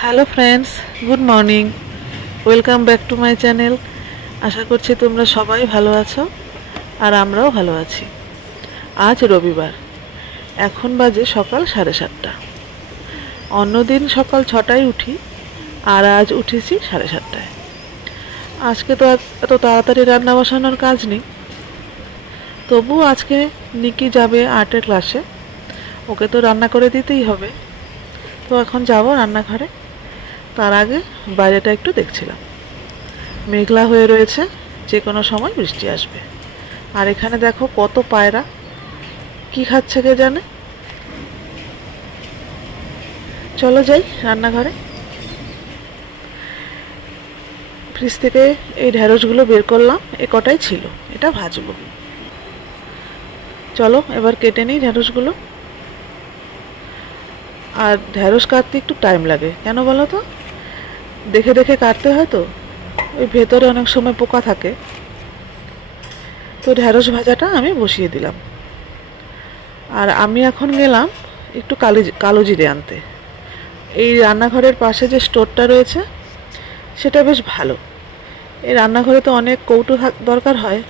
Hello friends good morning welcome back to my channel আশা করছি তোমরা সবাই ভালো আছো আর আমরাও ভালো আছি। আজ রবিবার। এখন বাজে সকাল সাড়ে সাতটা। অন্যদিন সকাল ছটায় উঠি আর আজ উঠেছি সাড়ে সাতটায়। আজকে তো এত তাড়াতাড়ি রান্না বসানোর কাজ নেই। তবু আজকে নিকি যাবে আর্টের ক্লাসে। ওকে তো রান্না করে দিতেই হবে। তো এখন যাব রান্নাঘরে। তার আগে বাইরেটা একটু দেখছিলাম। মেঘলা হয়ে রয়েছে, যে কোনো সময় বৃষ্টি আসবে। আর এখানে দেখো কত পায়রা। কি খাচ্ছে কে জানে? চলো যাই রান্নাঘরে। ফ্রিজ থেকে এই ঢ্যাঁড়সগুলো বের করলাম, এ কটাই ছিল, এটা ভাজবো। চলো এবার কেটে নিই ঢ্যাঁড়সগুলো আর ঢ্যাঁড়স কাটতে একটু টাইম লাগে, কেন বলো তো? দেখে দেখে কাটতে হয় তো। ওই ভেতরে অনেক সময় পোকা থাকে। তো ঢ্যাঁড়স ভাজাটা আমি বসিয়ে দিলাম। আর আমি এখন গেলাম একটু কালো কালো জিরে আনতে। এই রান্নাঘরের পাশে যে স্টোরটা রয়েছে, সেটা বেশ ভালো। এই রান্নাঘরে তো অনেক কৌটো দরকার হয়,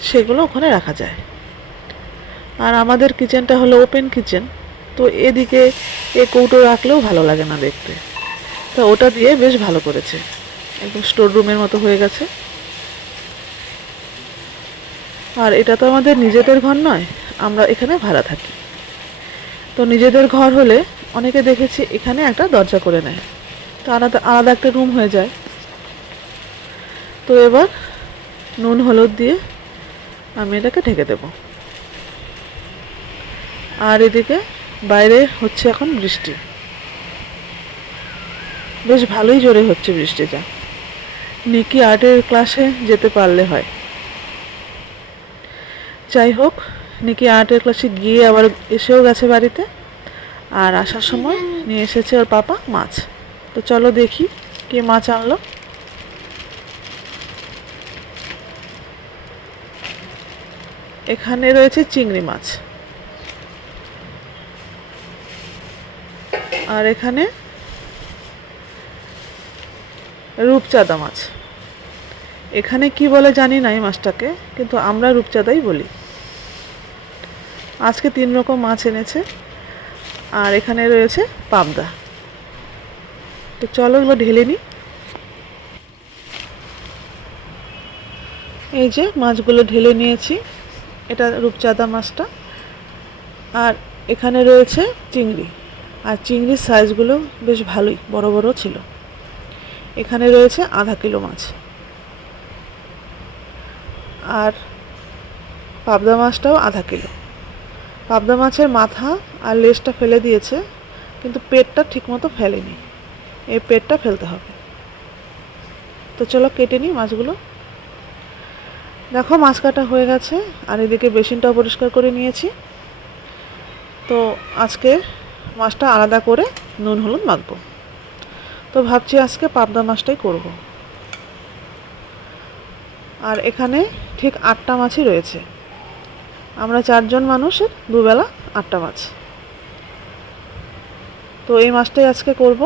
সেগুলো ওখানে রাখা যায়। আর আমাদের কিচেনটা হলো ওপেন কিচেন, তো এদিকে এ কৌটো রাখলেও ভালো লাগে না দেখতে। তা ওটা দিয়ে বেশ ভালো করেছে। একদম স্টোর রুমের মতো হয়ে গেছে। আর এটা তো আমাদের নিজেদের ঘর নয়, আমরা এখানে ভাড়া থাকি। তো নিজেদের ঘর হলে অনেকে দেখেছি এখানে একটা দরজা করে নেয়। তো আলাদা আলাদা একটা রুম হয়ে যায়। তো এবার নুন, হলুদ দিয়ে আমি এটাকে ঢেকে দেব। আর এদিকে বাইরে হচ্ছে এখন বৃষ্টি। বেশ ভালোই জোরে হচ্ছে বৃষ্টিটা। নিকি আর্টের ক্লাসে যেতে পারলে হয়। যাই হোক, নিকি আর্টের ক্লাসে গিয়ে আবার এসেও গেছে বাড়িতে। আর আসার সময় নিয়ে এসেছে ওর পাপা মাছ। তো চলো দেখি কে মাছ আনলো। এখানে রয়েছে চিংড়ি মাছ। আর এখানে রূপচাঁদা মাছ। এখানে কি বলে জানি না এই মাছটাকে, কিন্তু আমরা রূপচাঁদাই বলি। আজকে তিন রকম মাছ এনেছে, আর এখানে রয়েছে পাবদা। তো চলো এগুলো ঢেলে নিই। এই যে মাছগুলো ঢেলে নিয়েছি, এটা রূপচাঁদা মাছটা। আর এখানে রয়েছে চিংড়ি, আর চিংড়ির সাইজগুলো বেশ ভালোই, বড় বড় ছিল। এখানে রয়েছে আধা কিলো মাছ। আর পাবদা মাছটাও আধা কিলো। পাবদা মাছের মাথা আর লেজটা ফেলে দিয়েছে, কিন্তু পেটটা ঠিকমতো ফেলেনি। এই পেটটা ফেলতে হবে। তো চলো কেটে নিই মাছগুলো। দেখো মাছ কাটা হয়ে গেছে, আর এদিকে বেসিনটাও পরিষ্কার করে নিয়েছি। তো আজকে মাছটা আলাদা করে নুন, হলুদ মাখবো। তো ভাবছি আজকে পাবদা মাছটাই করব। আর এখানে ঠিক আটটা মাছই রয়েছে। আমরা চারজন মানুষের দুবেলা আটটা মাছ। তো এই মাছটাই আজকে করব।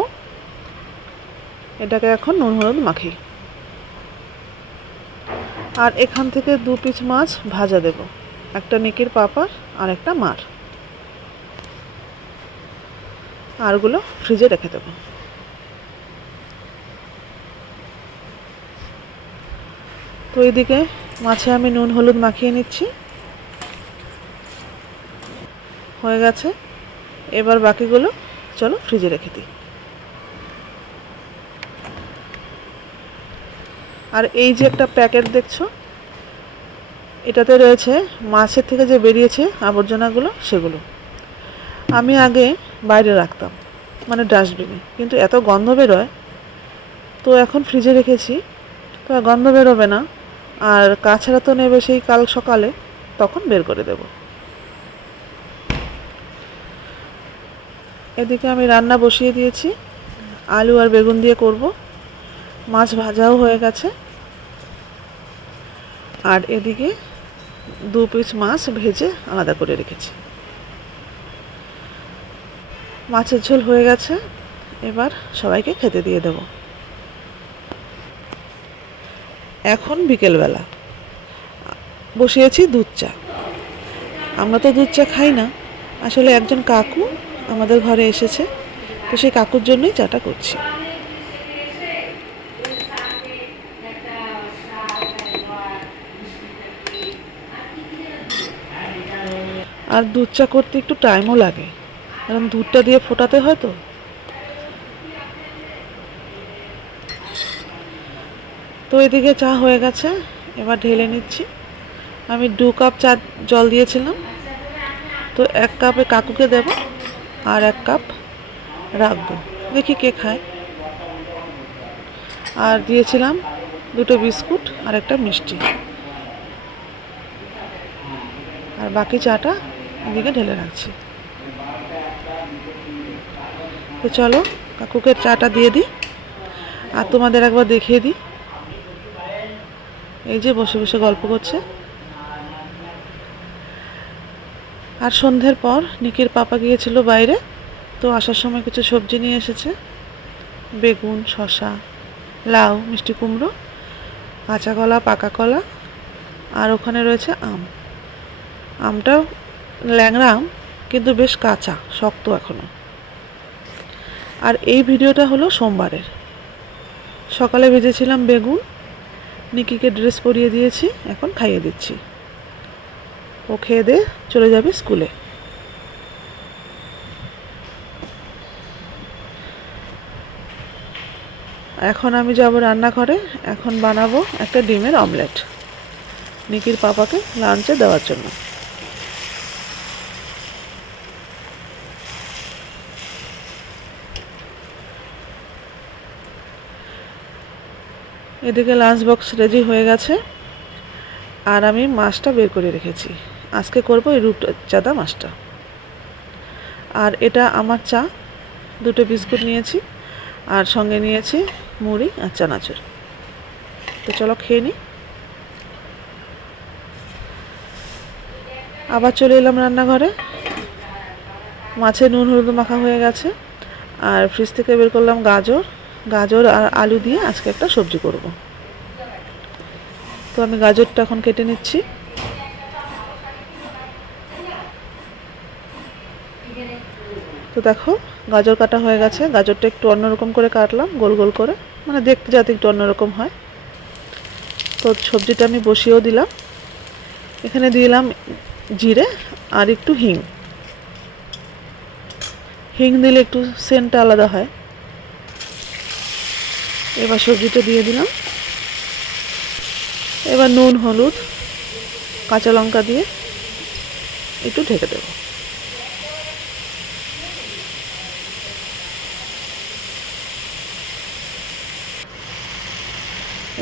এটাকে এখন নুন, হলুদ মাখি। আর এখান থেকে দু পিস মাছ ভাজা দেব। একটা নিকির পাপার আর একটা মার। আরগুলো ফ্রিজে রেখে দেবো। তো এদিকে মাছে আমি নুন, হলুদ মাখিয়ে নিচ্ছি। হয়ে গেছে। এবার বাকিগুলো চলো ফ্রিজে রেখে দিই। আর এই যে একটা প্যাকেট দেখছ, এটাতে রয়েছে মাছের থেকে যে বেরিয়েছে আবর্জনাগুলো, সেগুলো। আমি আগে বাইরে রাখতাম মানে ডাস্টবিনে। কিন্তু এত গন্ধ বেরোয়, তো এখন ফ্রিজে রেখেছি। তো গন্ধ বেরোবে না। আর কাছাড়া তো নেবে সেই কাল সকালে, তখন বের করে দেব। এদিকে আমি রান্না বসিয়ে দিয়েছি, আলু আর বেগুন দিয়ে করব। মাছ ভাজাও হয়ে গেছে। আর এদিকে দু পিস মাছ ভেজে আলাদা করে রেখেছি। মাছের ঝোল হয়ে গেছে, এবার সবাইকে খেতে দিয়ে দেব। এখন বিকেলবেলা। বসিয়েছি দুধ চা। আমরা তো দুধ চা খাই না। আসলে একজন কাকু আমাদের ঘরে এসেছে, তো সেই কাকুর জন্যই চাটা করছি। আর দুধ চা করতে একটু টাইমও লাগে, কারণ দুধটা দিয়ে ফোটাতে হয় তো। তো এদিকে চা হয়ে গেছে, এবার ঢেলে নিচ্ছি। আমি দু কাপ চা জল দিয়েছিলাম, তো এক কাপে কাকুকে দেব আর এক কাপ রাখব দেখি কে খায়। আর দিয়েছিলাম দুটো বিস্কুট আর একটা মিষ্টি। আর বাকি চাটা এদিকে ঢেলে রাখছি। তো চলো, কাকুকে চাটা দিয়ে দিই, আর তোমাদের একবার দেখিয়ে দিই। এই যে বসে বসে গল্প করছে। আর সন্ধ্যের পর নিকির পাপা গিয়েছিল বাইরে, তো আসার সময় কিছু সবজি নিয়ে এসেছে। বেগুন শশা লাউ, মিষ্টি কুমড়ো, কাঁচা কলা, পাকা কলা, আর ওখানে রয়েছে আম। আমটা ল্যাংড়া আম, কিন্তু বেশ কাঁচা, শক্ত এখনও। আর এই ভিডিওটা হলো সোমবারের। সকালে ভেজেছিলাম বেগুন নিকিকে ড্রেস পরিয়ে দিয়েছি, এখন খাইয়ে দিচ্ছি। ও খেয়ে দিয়ে চলে যাবে স্কুলে। এখন আমি যাব রান্নাঘরে, এখন বানাবো একটা ডিমের অমলেট। নিকির পাপাকে লাঞ্চে দেওয়ার জন্য। এদিকে লাঞ্চ বক্স রেডি হয়ে গেছে। আর আমি মাছটা বের করে রেখেছি। আজকে করব এই চাঁদা মাছটা। আর এটা আমার চা। দুটো বিস্কুট নিয়েছি। আর সঙ্গে নিয়েছি মুড়ি আর চানাচুর। তো চলো খেয়ে নিই আবার চলে এলাম রান্নাঘরে। মাছে নুন হলুদ মাখা হয়ে গেছে। আর ফ্রিজ থেকে বের করলাম গাজর। গাজর আর আলু দিয়ে আজকে একটা সবজি করব। তো আমি গাজরটা এখন কেটে নিচ্ছি। তো দেখো, গাজর কাটা হয়ে গেছে। গাজরটা একটু অন্যরকম করে কাটলাম, গোল গোল করে। মানে দেখতে যাতে একটু অন্যরকম হয়। তো সবজিটা আমি বসিয়েও দিলাম। এখানে দিলাম জিরে আর একটু হিং। হিং দিলে একটু সেন্টটা আলাদা হয়। এবার সবজিটা দিয়ে দিলাম। এবার নুন, হলুদ, কাঁচা লঙ্কা দিয়ে একটু ঢেকে দেব।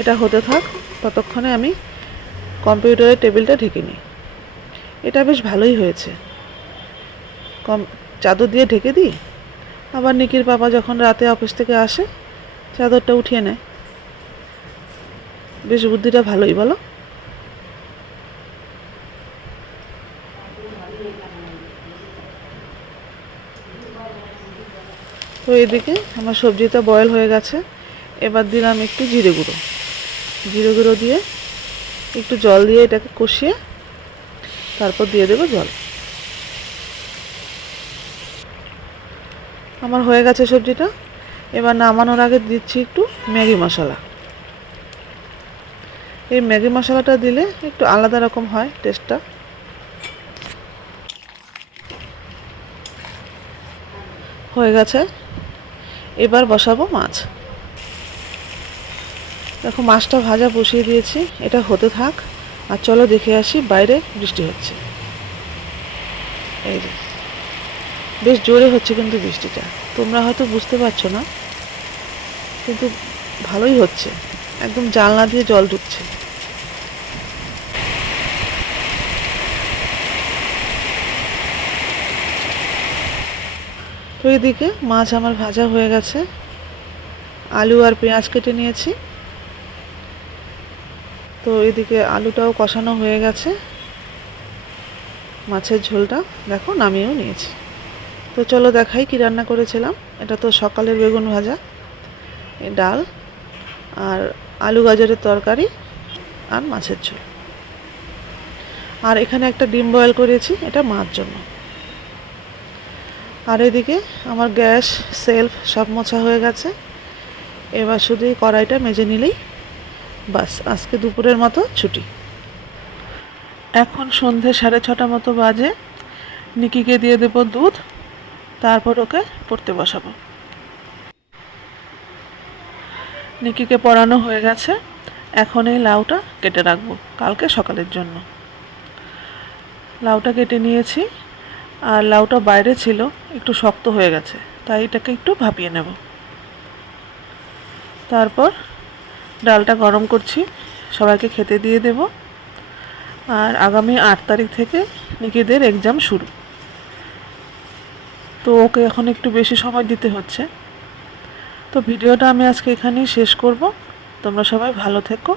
এটা হতে থাক, ততক্ষণে আমি কম্পিউটারের টেবিলটা ঢেকে নিই। এটা বেশ ভালোই হয়েছে। কম, চাদর দিয়ে ঢেকে দিই। আবার নিকির বাবা যখন রাতে অফিস থেকে আসে চাদরটা উঠিয়ে নেয় বেশ বুদ্ধিটা ভালোই, বলো। তো এদিকে আমার সবজিটা বয়েল হয়ে গেছে। এবার দিলাম একটু জিরে গুঁড়ো। জিরে গুঁড়ো দিয়ে একটু জল দিয়ে এটাকে কষিয়ে তারপর দিয়ে দেবো জল। আমার হয়ে গেছে সবজিটা। এবার নামানোর আগে দিচ্ছি একটু ম্যাগি মশলা। এই ম্যাগি মশলাটা দিলে একটু আলাদা রকম হয় টেস্টটা হয়ে গেছে। এবার বসাবো মাছ। দেখো মাছটা ভাজা বসিয়ে দিয়েছি, এটা হতে থাক। আর চলো দেখে আসি বাইরে বৃষ্টি হচ্ছে। এই যে। বেশ জোরে হচ্ছে কিন্তু বৃষ্টিটা। তোমরা হয়তো বুঝতে পারছ না, কিন্তু ভালোই হচ্ছে। একদম জানলা দিয়ে জল ঢুকছে। তো এদিকে মাছ আমার ভাজা হয়ে গেছে। আলু আর পেঁয়াজ কেটে নিয়েছি। তো এদিকে আলুটাও কষানো হয়ে গেছে। মাছের ঝোলটা দেখো নামিয়েও নিয়েছি। তো চলো দেখাই কি রান্না করেছিলাম। এটা তো সকালের বেগুন ভাজা ডাল আর আলু গাজরের তরকারি আর মাছের ঝোল। আর এখানে একটা ডিম বয়েল করেছি, এটা মার জন্য। আর এদিকে আমার গ্যাস, সেলফ সব মোছা হয়ে গেছে। এবার শুধু কড়াইটা মেজে নিলেই বাস, আজকে দুপুরের মতো ছুটি। এখন সন্ধে সাড়ে ছটা মতো বাজে। নিকিকে দিয়ে দেবো দুধ। তারপর ওকে পড়তে বসাবো। নিকিকে পড়ানো হয়ে গেছে। এখন এই লাউটা কেটে রাখব কালকে সকালের জন্য। লাউটা কেটে নিয়েছি আর লাউটা বাইরে ছিল, একটু শক্ত হয়ে গেছে, তাই এটাকে একটু ভাপিয়ে নেব। তারপর ডালটা গরম করছি, সবাইকে খেতে দিয়ে দেব। আর আগামী আট তারিখ থেকে নিকিদের এক্সাম শুরু। তো ওকে এখন একটু বেশি সময় দিতে হচ্ছে। তো ভিডিওটা আমি আজকে এখানেই শেষ করব। তোমরা সবাই ভালো থেকো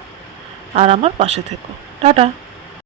আর আমার পাশে থেকো। টাটা!